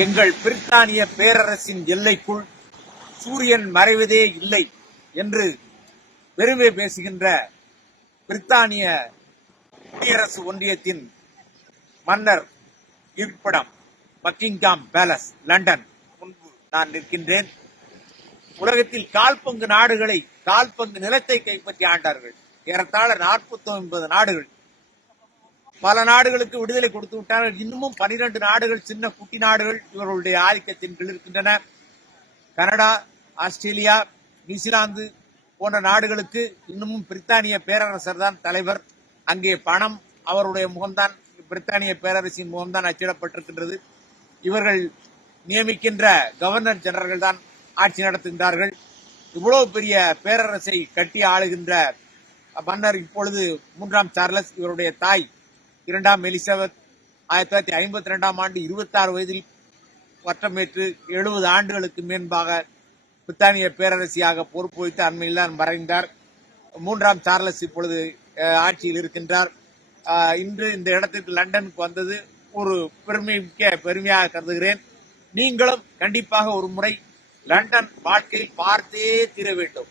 எங்கள் பிரித்தானிய பேரரசின் எல்லைக்குள் சூரியன் மறைவதே இல்லை என்று பெருமை பேசுகின்ற பிரித்தானிய குடியரசு ஒன்றியத்தின் மன்னர் இருப்பிடம் பக்கிங்ஹாம் பேலஸ் லண்டன் முன்பு நான் நிற்கின்றேன். உலகத்தில் கால்பங்கு நாடுகளை கால்பங்கு நிலத்தை கைப்பற்றி ஆண்டார்கள். ஏறத்தாழ 49 நாடுகள். பல நாடுகளுக்கு விடுதலை கொடுத்து விட்டார்கள். இன்னமும் 12 நாடுகள், சின்ன குட்டி நாடுகள் இவர்களுடைய ஆதிக்கத்தின் கீழ் இருக்கின்றன. கனடா, ஆஸ்திரேலியா, நியூசிலாந்து போன்ற நாடுகளுக்கு இன்னமும் பிரித்தானிய பேரரசர் தான் தலைவர். அங்கே பணம் அவருடைய முகம்தான், பிரித்தானிய பேரரசின் முகம்தான் அச்சிடப்பட்டிருக்கின்றது. இவர்கள் நியமிக்கின்ற கவர்னர் ஜெனரல்கள் தான் ஆட்சி நடத்துகின்றார்கள். இவ்வளவு பெரிய பேரரசை கட்டி ஆளுகின்ற மன்னர் இப்பொழுது 3ஆம் சார்லஸ். இவருடைய தாய் 2ஆம் எலிசபெத் 1952ஆம் ஆண்டு 26 வயதில் பட்டமேற்று 70 ஆண்டுகளுக்கு மேன்பாக பிரித்தானிய பேரரசியாக பொறுப்பு வைத்து அண்மையில் தான் மறைந்தார். 3ஆம் சார்லஸ் இப்பொழுது ஆட்சியில் இருக்கின்றார். இன்று இந்த இடத்திற்கு லண்டனுக்கு வந்தது ஒரு பெருமையாக கருதுகிறேன். நீங்களும் கண்டிப்பாக ஒரு முறை லண்டன் வாழ்க்கையில் பார்த்தே தீர வேண்டும்.